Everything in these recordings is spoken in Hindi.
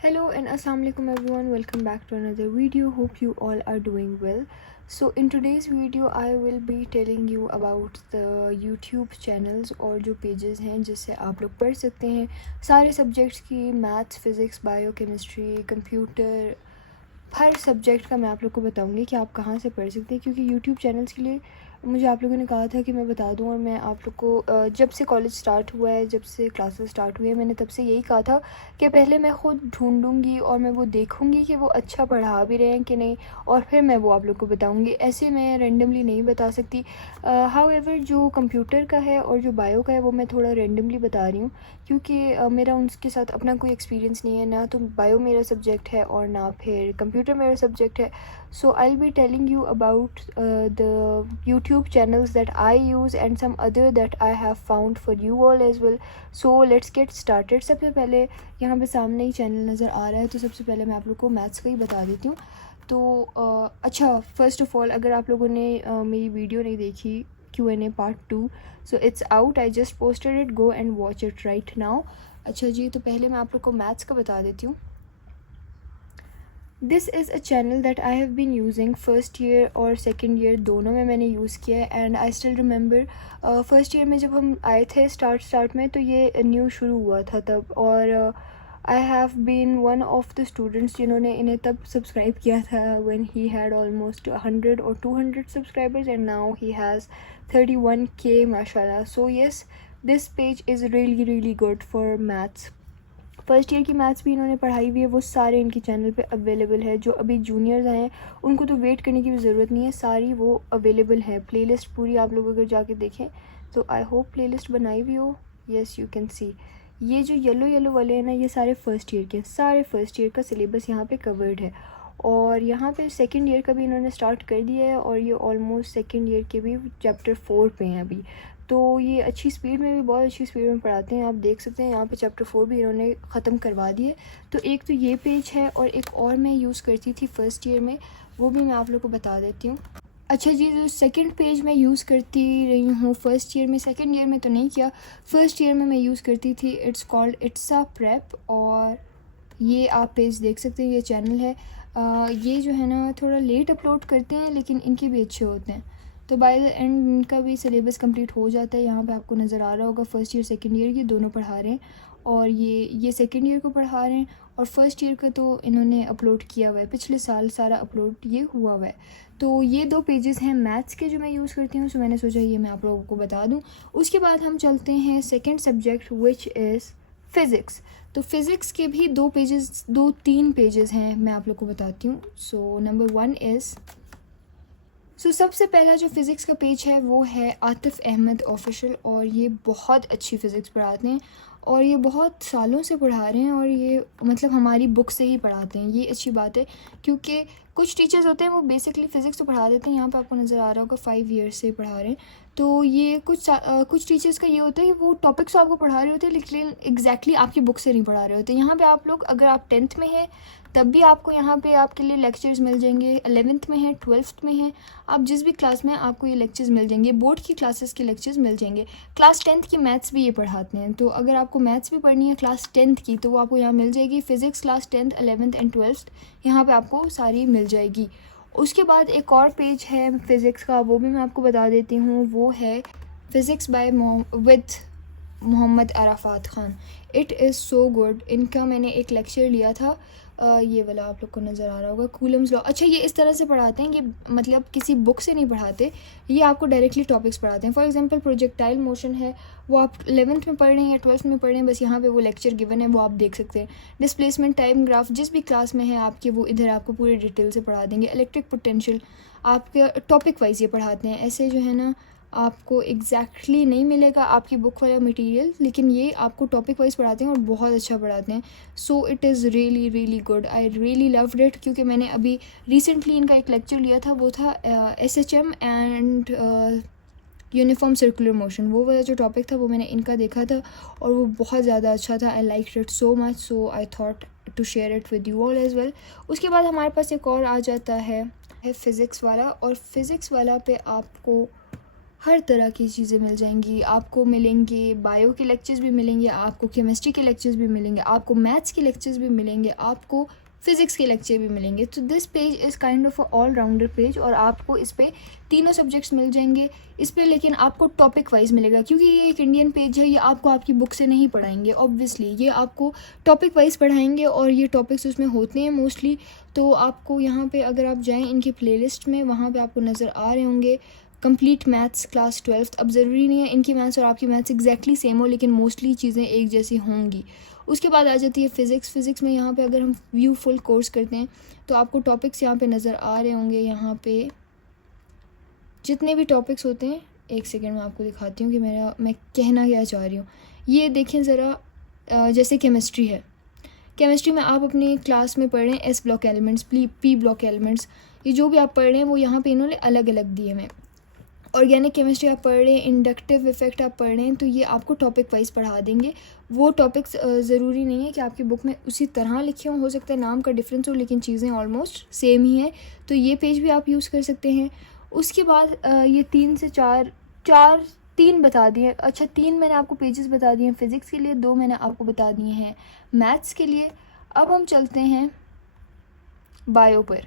Hello and assalamu alaikum everyone, welcome back to another video. Hope you all are doing well. So in today's video I will be telling you about the YouTube channels और जो pages हैं जिससे आप लोग पढ़ सकते हैं सारे subjects की, maths, physics, bio, chemistry, computer, हर सब्जेक्ट का मैं आप लोग को बताऊंगी कि आप कहाँ से पढ़ सकते हैं। क्योंकि यूट्यूब चैनल्स के लिए मुझे आप लोगों ने कहा था कि मैं बता दूं, और मैं आप लोग को जब से कॉलेज स्टार्ट हुआ है, जब से क्लासेस स्टार्ट हुई है, मैंने तब से यही कहा था कि पहले मैं ख़ुद ढूंढूंगी और मैं वो देखूंगी कि वो अच्छा पढ़ा भी रहे हैं कि नहीं, और फिर मैं वो आप लोग को बताऊंगी। ऐसे मैं रेंडमली नहीं बता सकती। हाउएवर जो कंप्यूटर का है और जो बायो का है वो मैं थोड़ा रेंडमली बता रही हूँ, क्योंकि मेरा उनके साथ अपना कोई एक्सपीरियंस नहीं है। ना तो बायो मेरा सब्जेक्ट है और ना फिर कंप्यूटर मेरा सब्जेक्ट है। So I will be telling you about the YouTube channels that I use and some other that I have found for you all as well. So let's get started. सबसे पहले यहाँ पे सामने ही चैनल नज़र आ रहा है, तो सबसे पहले मैं आप लोग को मैथ्स का ही बता देती हूँ। तो अच्छा, फ़र्स्ट ऑफ़ ऑल अगर आप लोगों ने मेरी वीडियो नहीं देखी Q&A Part 2, so it's out, I just posted it, go and watch it right now. अच्छा जी, तो पहले मैं आप लोग को मैथ्स का बता देती हूँ। This is a channel that I have been using first year और सेकेंड ईयर दोनों में मैंने यूज़ किया है। And I still remember first year में जब हम आए थे स्टार्ट में, तो ये न्यू शुरू हुआ था तब, और I have been one of the students जिन्होंने इन्हें तब सब्सक्राइब किया था व्हेन ही हैड ऑलमोस्ट 100 और 200 subscribers, and now he has 31K माशाल्लाह। So yes, this page is really good for maths. First year की मैथ्स भी इन्होंने पढ़ाई हुई है, वो सारे इनके चैनल पे अवेलेबल है। जो अभी जूनियर्स आए हैं उनको तो वेट करने की भी ज़रूरत नहीं है, सारी वो अवेलेबल है। प्लेलिस्ट पूरी आप लोग अगर जाके देखें तो आई होप प्लेलिस्ट बनाई हुई हो। Yes, you can see. ये जो येलो वाले हैं ना, ये सारे फर्स्ट ईयर के, सारे फर्स्ट ईयर का सिलेबस यहाँ पे कवर्ड है। और यहाँ पे सेकेंड ईयर का भी इन्होंने स्टार्ट कर दिया है, और ये ऑलमोस्ट सेकेंड ईयर के भी चैप्टर 4 पे हैं अभी। तो ये अच्छी स्पीड में भी, बहुत अच्छी स्पीड में पढ़ाते हैं। आप देख सकते हैं यहाँ पे चैप्टर 4 भी इन्होंने ख़त्म करवा दिए। तो एक तो ये पेज है, और एक और मैं यूज़ करती थी फर्स्ट ईयर में, वो भी मैं आप लोग को बता देती हूँ। अच्छा जी, जो सेकंड पेज मैं यूज़ करती रही हूँ फर्स्ट ईयर में, सेकंड ईयर में तो नहीं किया, फर्स्ट ईयर में मैं यूज़ करती थी। इट्स कॉल्ड इट्सा प्रेप, और ये आप पेज देख सकते हैं, ये चैनल है। ये जो है ना थोड़ा लेट अपलोड करते हैं, लेकिन इनके भी अच्छे होते हैं। तो बाय द एंड इनका भी सिलेबस कंप्लीट हो जाता है। यहाँ पे आपको नज़र आ रहा होगा फर्स्ट ईयर सेकंड ईयर की दोनों पढ़ा रहे हैं, और ये सेकंड ईयर को पढ़ा रहे हैं, और फर्स्ट ईयर का तो इन्होंने अपलोड किया हुआ है, पिछले साल सारा अपलोड ये हुआ हुआ है। तो ये दो पेजेस हैं मैथ्स के जो मैं यूज़ करती हूँ, सो मैंने सोचा ये मैं आप लोगों को बता दूँ। उसके बाद हम चलते हैं second subject which is physics. तो फिज़िक्स के भी दो तीन पेजेस हैं, मैं आप लोग को बताती हूँ। सो नंबर 1 इज़, सबसे पहला जो फ़िज़िक्स का पेज है वो है आतिफ़ अहमद ऑफिशियल, और ये बहुत अच्छी फ़िज़िक्स पढ़ाते हैं, और ये बहुत सालों से पढ़ा रहे हैं, और ये मतलब हमारी बुक से ही पढ़ाते हैं। ये अच्छी बात है, क्योंकि कुछ टीचर्स होते हैं वो बेसिकली फ़िज़िक्स तो पढ़ा देते हैं, यहाँ पे आपको नज़र आ रहा होगा 5 ईयर्स से पढ़ा रहे हैं। तो ये कुछ टीचर्स का ये होता है कि वो टॉपिक्स तो आपको पढ़ा रहे होते हैं, लेकिन एग्जैक्टली आपकी बुक से नहीं पढ़ा रहे होते। यहाँ पे आप लोग, अगर आप 10th में हैं तब भी आपको यहाँ पे आपके लिए लेक्चर्स मिल जाएंगे, 11th में है, 12th में है, आप जिस भी क्लास में हैं आपको ये लेक्चर्स मिल जाएंगे, बोर्ड की क्लासेस के लेक्चर्स मिल जाएंगे। क्लास 10th की मैथ्स भी ये पढ़ाते हैं, तो अगर आपको मैथ्स भी पढ़नी है क्लास 10th की तो वो आपको यहाँ मिल जाएगी। Physics class 10th, 11th and 12th यहाँ पे आपको सारी मिल जाएगी। उसके बाद एक और पेज है फ़िज़िक्स का, वो भी मैं आपको बता देती हूँ। वो है physics by with Mohammad Arafat Khan. It is so good. इनका मैंने एक लेक्चर लिया था, ये वाला आप लोग को नज़र आ रहा होगा, कूलम्स लॉ। अच्छा, ये इस तरह से पढ़ाते हैं, ये मतलब किसी बुक से नहीं पढ़ाते, ये आपको डायरेक्टली टॉपिक्स पढ़ाते हैं। फॉर एग्जांपल प्रोजेक्टाइल मोशन है, वो आप 11th में पढ़ रहे हैं या 12th में पढ़ रहे हैं, बस यहाँ पे वो लेक्चर गिवन है, वो आप देख सकते हैं। डिस्प्लेसमेंट टाइम ग्राफ जिस भी क्लास में है आपके, वो इधर आपको पूरी डिटेल से पढ़ा देंगे। इलेक्ट्रिक पोटेंशियल आपके टॉपिक वाइज ये पढ़ाते हैं। ऐसे जो है ना आपको एग्जैक्टली नहीं मिलेगा आपकी बुक वाला मटेरियल, लेकिन ये आपको टॉपिक वाइज पढ़ाते हैं और बहुत अच्छा पढ़ाते हैं। So it is really good, I really loved it, क्योंकि मैंने अभी रिसेंटली इनका एक लेक्चर लिया था, वो था SHM and uniform circular motion. वो वाला जो टॉपिक था वो मैंने इनका देखा था, और वो बहुत ज़्यादा अच्छा था। I like it so much, so I thought to share it with you all as well. उसके बाद हमारे पास एक और आ जाता है फ़िज़िक्स वाला, और फ़िज़िक्स वाला पे आपको हर तरह की चीज़ें मिल जाएंगी आपको। मिलेंगे बायो के लेक्चर्स भी मिलेंगे आपको, केमिस्ट्री के लेक्चर्स भी मिलेंगे आपको, मैथ्स के लेक्चर्स भी मिलेंगे आपको, फ़िज़िक्स के लेक्चर भी मिलेंगे। तो this page is kind of a all rounder page, और आपको इस पर तीनों सब्जेक्ट्स मिल जाएंगे इस पर। लेकिन आपको टॉपिक वाइज मिलेगा, क्योंकि ये एक इंडियन पेज है, ये आपको आपकी बुक से नहीं पढ़ाएंगे ऑब्वियसली, ये आपको टॉपिक वाइज पढ़ाएंगे, और ये टॉपिक्स उसमें होते हैं मोस्टली। तो आपको यहाँ पे अगर आप जाएँ इनकी प्लेलिस्ट में, वहाँ पे आपको नज़र आ रहे होंगे कंप्लीट मैथ्स क्लास 12th। अब ज़रूरी नहीं है इनकी मैथ्स और आपकी मैथ्स एग्जैक्टली सेम हो, लेकिन मोस्टली चीज़ें एक जैसी होंगी। उसके बाद आ जाती है फ़िज़िक्स। फ़िज़िक्स में यहाँ पे अगर हम व्यू फुल कोर्स करते हैं तो आपको टॉपिक्स यहाँ पे नज़र आ रहे होंगे। यहाँ पे जितने भी टॉपिक्स होते हैं, एक सेकेंड मैं आपको दिखाती हूँ कि मैं कहना क्या चाह रही हूँ। ये देखें ज़रा, जैसे केमिस्ट्री है, केमिस्ट्री में आप अपनी क्लास में पढ़ रहे हैं S block elements, P block elements, ये जो भी आप पढ़ रहे हैं वो यहाँ पे इन्होंने अलग अलग दिए हैं। ऑर्गेनिक केमिस्ट्री आप पढ़ रहे हैं, इंडक्टिव इफेक्ट आप पढ़ रहे हैं, तो ये आपको टॉपिक वाइज पढ़ा देंगे। वो टॉपिक्स ज़रूरी नहीं है कि आपकी बुक में उसी तरह लिखे हों, हो सकता है नाम का डिफरेंस हो, लेकिन चीज़ें ऑलमोस्ट सेम ही हैं। तो ये पेज भी आप यूज़ कर सकते हैं। उसके बाद ये 3 से 3 बता दिए। अच्छा, 3 मैंने आपको पेजेस बता दिए हैं फ़िज़िक्स के लिए, 2 मैंने आपको बता दिए हैं मैथ्स के लिए। अब हम चलते हैं बायो पर।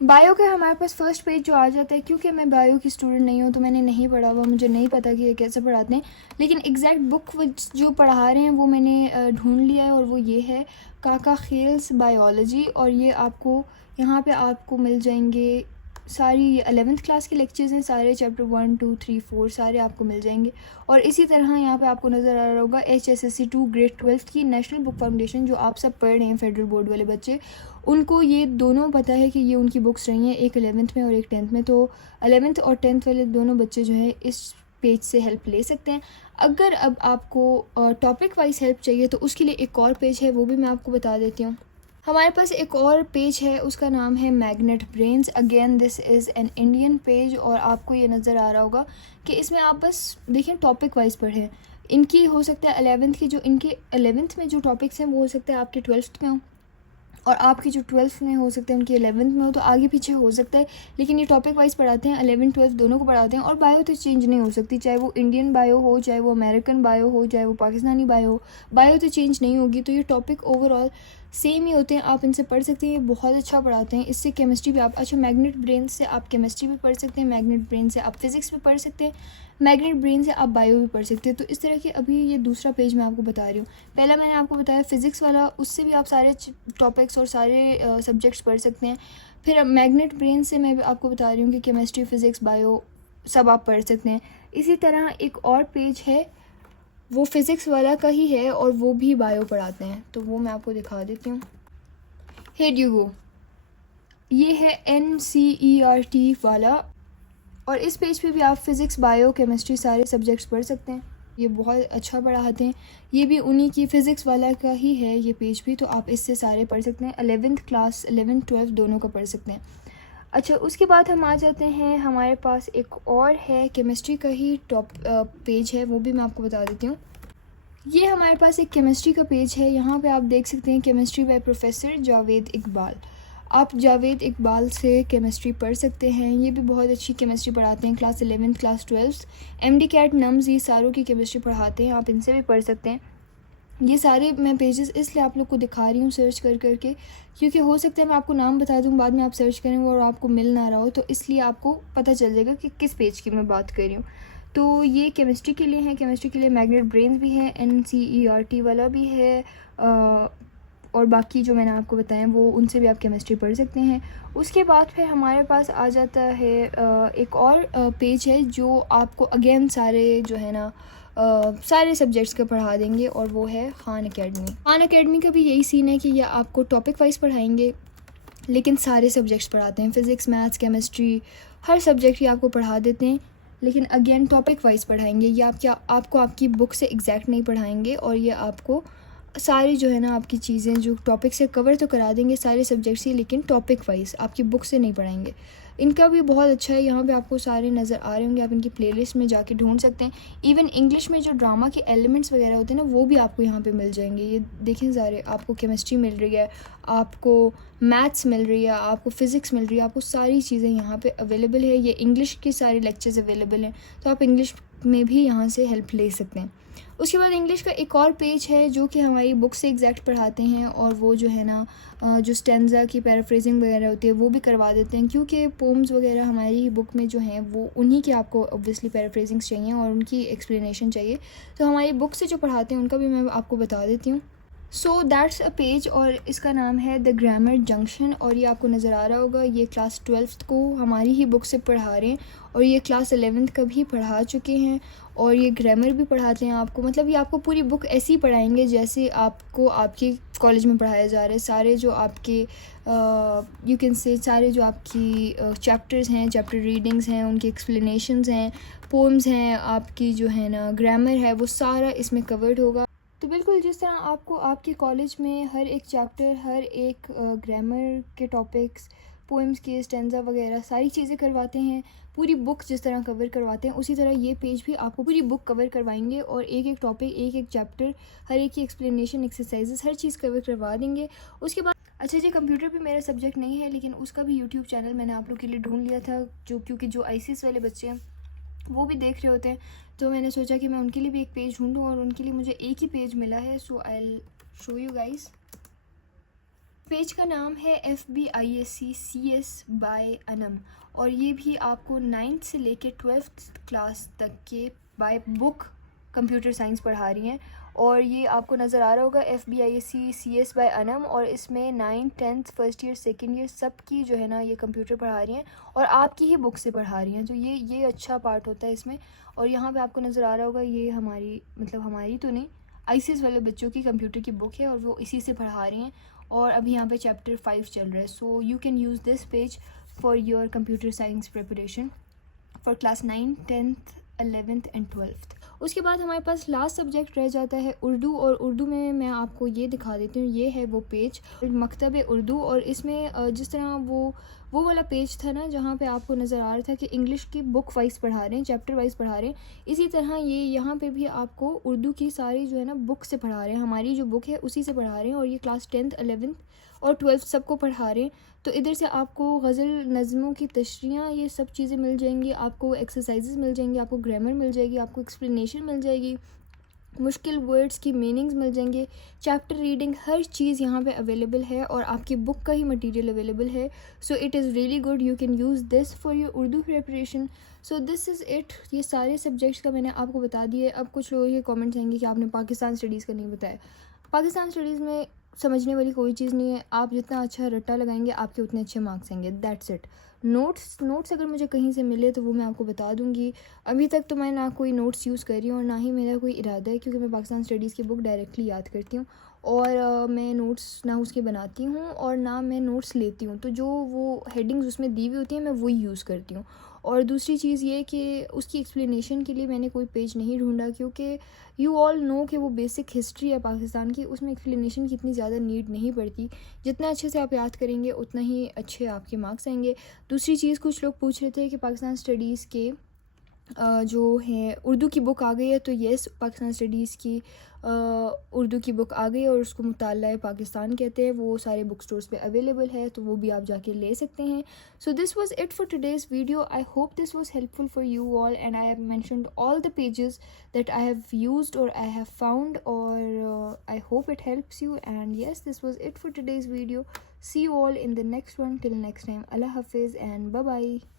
बायो का हमारे पास फ़र्स्ट पेज जो आ जाता है, क्योंकि मैं बायो की स्टूडेंट नहीं हूँ तो मैंने नहीं पढ़ा हुआ, मुझे नहीं पता कि ये कैसे पढ़ाते हैं, लेकिन एग्जैक्ट बुक जो पढ़ा रहे हैं वो मैंने ढूंढ लिया है, और वो ये है काका खेल्स बायोलॉजी। और ये आपको यहाँ पे आपको मिल जाएंगे सारी, ये 11th क्लास के लेक्चर्स हैं सारे, चैप्टर 1 2 3 4 सारे आपको मिल जाएंगे। और इसी तरह यहाँ पे आपको नज़र आ रहा होगा HSSC 2 ग्रेड 12th की नेशनल बुक फाउंडेशन, जो आप सब पढ़ रहे हैं फेडरल बोर्ड वाले बच्चे, उनको ये दोनों पता है कि ये उनकी बुक्स रही हैं, एक 11th में और एक 10th में। तो 11th और 10th वाले दोनों बच्चे जो हैं इस पेज से हेल्प ले सकते हैं। अगर अब आपको टॉपिक वाइज हेल्प चाहिए तो उसके लिए एक और पेज है, वो भी मैं आपको बता देती हूँ। हमारे पास एक और पेज है, उसका नाम है magnet brains. Again this is an Indian page, और आपको ये नज़र आ रहा होगा कि इसमें आप बस देखें टॉपिक वाइज पढ़ें। इनकी हो सकता है 11th की, जो इनके 11th में जो टॉपिक्स हैं वो हो सकता है आपके 12th में हो, और आपकी जो 12th में हो सकता है उनकी 11th में हो, तो आगे पीछे हो सकता है। लेकिन ये टॉपिक वाइज पढ़ाते हैं, 11 12 दोनों को पढ़ाते हैं। और बायो तो चेंज नहीं हो सकती, चाहे वो इंडियन बायो हो, चाहे वो अमेरिकन बायो हो, चाहे वो पाकिस्तानी बायो हो, बायो तो चेंज नहीं होगी। तो ये टॉपिक ओवरऑल सेम ही होते हैं, आप इनसे पढ़ सकते हैं, ये बहुत अच्छा पढ़ाते हैं। इससे केमिस्ट्री भी आप, अच्छा मैग्नेट ब्रेन से आप केमिस्ट्री भी पढ़ सकते हैं, मैग्नेट ब्रेन से आप फिज़िक्स भी पढ़ सकते हैं, मैग्नेट ब्रेन से आप बायो भी पढ़ सकते हैं। तो इस तरह के अभी ये दूसरा पेज मैं आपको बता रही हूँ। पहला मैंने आपको बताया फ़िज़िक्स वाला, उससे भी आप सारे टॉपिक्स और सारे सब्जेक्ट्स पढ़ सकते हैं। फिर मैग्नेट ब्रेन से मैं आपको बता रही हूँ कि केमिस्ट्री फिज़िक्स बायो सब आप पढ़ सकते हैं। इसी तरह एक और पेज है, वो फ़िज़िक्स वाला का ही है, और वो भी बायो पढ़ाते हैं, तो वो मैं आपको दिखा देती हूँ। हियर यू गो, ये है NCERT वाला, और इस पेज पे भी आप फिज़िक्स बायो केमिस्ट्री सारे सब्जेक्ट्स पढ़ सकते हैं। ये बहुत अच्छा पढ़ाते हैं, ये भी उन्हीं की फ़िज़िक्स वाला का ही है ये पेज भी, तो आप इससे सारे पढ़ सकते हैं। 11th क्लास 11 12 दोनों का पढ़ सकते हैं। अच्छा, उसके बाद हम आ जाते हैं, हमारे पास एक और है केमिस्ट्री का ही टॉप पेज है, वो भी मैं आपको बता देती हूँ। ये हमारे पास एक केमिस्ट्री का पेज है, यहाँ पे आप देख सकते हैं chemistry by professor Javed Iqbal. आप जावेद इकबाल से केमिस्ट्री पढ़ सकते हैं, ये भी बहुत अच्छी केमिस्ट्री पढ़ाते हैं, class 11 class 12 MD CAT NUMS ये सारों की केमिस्ट्री पढ़ाते हैं, आप इनसे भी पढ़ सकते हैं। ये सारे मैं पेजेस इसलिए आप लोग को दिखा रही हूँ सर्च कर करके, क्योंकि हो सकता है मैं आपको नाम बता दूँ, बाद में आप सर्च करेंगे और आपको मिल ना रहा हो, तो इसलिए आपको पता चल जाएगा कि किस पेज की मैं बात कर रही हूँ। तो ये केमिस्ट्री के लिए है, केमिस्ट्री के लिए मैग्नेट ब्रेन्स भी है, NCERT वाला भी है, और बाकी जो मैंने आपको बताया वो उनसे भी आप केमिस्ट्री पढ़ सकते हैं। उसके बाद फिर हमारे पास आ जाता है एक और पेज है जो आपको अगेन सारे जो है ना सारे सब्जेक्ट्स का पढ़ा देंगे, और वो है खान एकेडमी। खान एकेडमी का भी यही सीन है कि ये आपको टॉपिक वाइज पढ़ाएंगे, लेकिन सारे सब्जेक्ट्स पढ़ाते हैं, फ़िज़िक्स मैथ्स केमिस्ट्री हर सब्जेक्ट ही आपको पढ़ा देते हैं, लेकिन अगेन टॉपिक वाइज पढ़ाएंगे। ये आपको आपकी बुक से एग्जैक्ट नहीं पढ़ाएंगे, और ये आपको सारी जो है ना आपकी चीज़ें जो टॉपिक से कवर तो करा देंगे सारे सब्जेक्ट्स ही, लेकिन टॉपिक वाइज आपकी बुक से नहीं पढ़ाएंगे। इनका भी बहुत अच्छा है, यहाँ पे आपको सारे नज़र आ रहे होंगे, आप इनकी प्लेलिस्ट में जाके ढूंढ सकते हैं। इवन इंग्लिश में जो ड्रामा के एलिमेंट्स वगैरह होते हैं ना, वो भी आपको यहाँ पे मिल जाएंगे। ये देखें सारे, आपको केमिस्ट्री मिल रही है, आपको मैथ्स मिल रही है, आपको फ़िज़िक्स मिल रही है, आपको सारी चीज़ें यहाँ पे अवेलेबल है। ये इंग्लिश की सारी लेक्चर्स अवेलेबल हैं, तो आप इंग्लिश में भी यहाँ से हेल्प ले सकते हैं। उसके बाद इंग्लिश का एक और पेज है जो कि हमारी बुक से एग्जैक्ट पढ़ाते हैं, और वो जो है ना जो स्टेंजा की पैराफ्रेजिंग वगैरह होती है वो भी करवा देते हैं, क्योंकि पोम्स वगैरह हमारी बुक में जो हैं वो उन्हीं की आपको ऑब्वियसली पैराफ्रेजिंग्स चाहिए और उनकी एक्सप्लेनेशन चाहिए, तो हमारी बुक से जो पढ़ाते हैं उनका भी मैं आपको बता देती हूँ। सो दैट्स अ पेज, और इसका नाम है द ग्रामर जंक्शन, और ये आपको नज़र आ रहा होगा। ये क्लास 12th को हमारी ही बुक से पढ़ा रहे हैं, और ये क्लास 11th का भी पढ़ा चुके हैं, और ये ग्रामर भी पढ़ाते हैं आपको। मतलब ये आपको पूरी बुक ऐसे ही पढ़ाएंगे जैसे आपको आपके कॉलेज में पढ़ाया जा रहा है। सारे जो आपके यू कैन से सारे जो आपकी चैप्टर्स हैं, चैप्टर रीडिंग्स हैं, उनकी एक्सप्लेनेशंस हैं, पोम्स हैं, आपकी जो है ना ग्रामर है, वो सारा इसमें कवर्ड होगा। तो बिल्कुल जिस तरह आपको आपके कॉलेज में हर एक चैप्टर, हर एक ग्रामर के टॉपिक्स, पोएम्स के स्टेंजा वगैरह सारी चीज़ें करवाते हैं, पूरी बुक जिस तरह कवर करवाते हैं, उसी तरह ये पेज भी आपको पूरी बुक कवर करवाएंगे, और एक एक टॉपिक, एक एक चैप्टर, हर एक की एक्सप्लेनेशन, एक्सरसाइजेस, हर चीज़ कवर करवा देंगे। उसके बाद अच्छा जी, कंप्यूटर भी मेरा सब्जेक्ट नहीं है, लेकिन उसका भी यूट्यूब चैनल मैंने आप लोग के लिए ढूंढ लिया था, जो क्योंकि जो ICS वाले बच्चे हैं वो भी देख रहे होते हैं, तो मैंने सोचा कि मैं उनके लिए भी एक पेज ढूंढूं, और उनके लिए मुझे एक ही पेज मिला है। So I will show you guys. Page का नाम है FBISC CS बाय अनम, और ये भी आपको 9th से लेके 12th क्लास तक के बाय बुक कंप्यूटर साइंस पढ़ा रही हैं, और ये आपको नज़र आ रहा होगा FBISC CS बाय अनम, और इसमें 9th 10th first year second year सब की जो है ना ये कंप्यूटर पढ़ा रही हैं, और आपकी ही बुक से पढ़ा रही हैं, तो ये अच्छा पार्ट होता है इसमें। और यहाँ पे आपको नज़र आ रहा होगा, ये हमारी मतलब हमारी तो नहीं, ICS वाले बच्चों की कंप्यूटर की बुक है, और वो इसी से पढ़ा रही हैं, और अभी यहाँ पे चैप्टर 5 चल रहा है। So you can use this page for your computer science preparation for class 9, 10th, 11th and 12th। उसके बाद हमारे पास लास्ट सब्जेक्ट रह जाता है उर्दू, और उर्दू में मैं आपको ये दिखा देती हूँ। ये है वो पेज मकतब उर्दू, और इसमें जिस तरह वो वाला पेज था ना जहाँ पे आपको नज़र आ रहा था कि इंग्लिश की बुक वाइज पढ़ा रहे हैं, चैप्टर वाइज पढ़ा रहे हैं, इसी तरह ये यहाँ पे भी आपको उर्दू की सारी जो है ना बुक से पढ़ा रहे हैं, हमारी जो बुक है उसी से पढ़ा रहे हैं, और ये क्लास 10th 11th और 12th सबको पढ़ा रहे हैं। तो इधर से आपको गज़ल नज़मों की तशरीह, ये सब चीज़ें मिल जाएंगी, आपको एक्सरसाइजेज मिल जाएंगी, आपको ग्रामर मिल जाएगी, आपको एक्सप्लेनेशन मिल जाएगी, मुश्किल वर्ड्स की मीनिंग्स मिल जाएंगे, चैप्टर रीडिंग, हर चीज़ यहाँ पे अवेलेबल है, और आपकी बुक का ही मटेरियल अवेलेबल है। So it is really good, you can use this for your Urdu preparation. So this is it, ये सारे सब्जेक्ट्स का मैंने आपको बता दिया। अब कुछ लोगों के कमेंट्स आएंगे कि आपने पाकिस्तान स्टडीज़ का नहीं बताया। पाकिस्तान स्टडीज़ में समझने वाली कोई चीज़ नहीं है, आप जितना अच्छा रट्टा लगाएंगे आपके उतने अच्छे मार्क्स आएंगे, दैट्स इट। नोट्स अगर मुझे कहीं से मिले तो वो मैं आपको बता दूंगी। अभी तक तो मैं ना कोई नोट्स यूज़ कर रही हूँ, और ना ही मेरा कोई इरादा है, क्योंकि मैं पाकिस्तान स्टडीज़ की बुक डायरेक्टली याद करती हूँ, और मैं नोट्स ना उसके बनाती हूँ और ना मैं नोट्स लेती हूँ, तो जो वो हेडिंग्स उसमें दी हुई होती हैं मैं वही यूज़ करती हूँ। और दूसरी चीज़ ये कि उसकी एक्सप्लेनेशन के लिए मैंने कोई पेज नहीं ढूंढा, क्योंकि यू ऑल नो कि वो बेसिक हिस्ट्री है पाकिस्तान की, उसमें एक्सप्लेनेशन की इतनी ज़्यादा नीड नहीं पड़ती। जितना अच्छे से आप याद करेंगे उतना ही अच्छे आपके मार्क्स आएंगे। दूसरी चीज़, कुछ लोग पूछ रहे थे कि पाकिस्तान स्टडीज़ के जो है उर्दू की बुक आ गई है, तो येस, पाकिस्तान स्टडीज़ की उर्दू की बुक आ गई है, और उसको मुताल्ला पाकिस्तान कहते हैं, वो सारे बुक स्टोर्स पे अवेलेबल है, तो वो भी आप जाके ले सकते हैं। So this was it for today's video. I hope this was helpful for you all, and I have mentioned all the pages that I have used और आई हैव फाउंड, और I hope it helps you, and yes, this was it for today's video. See you all in the next one. Till next time, Allah Hafiz and bye bye.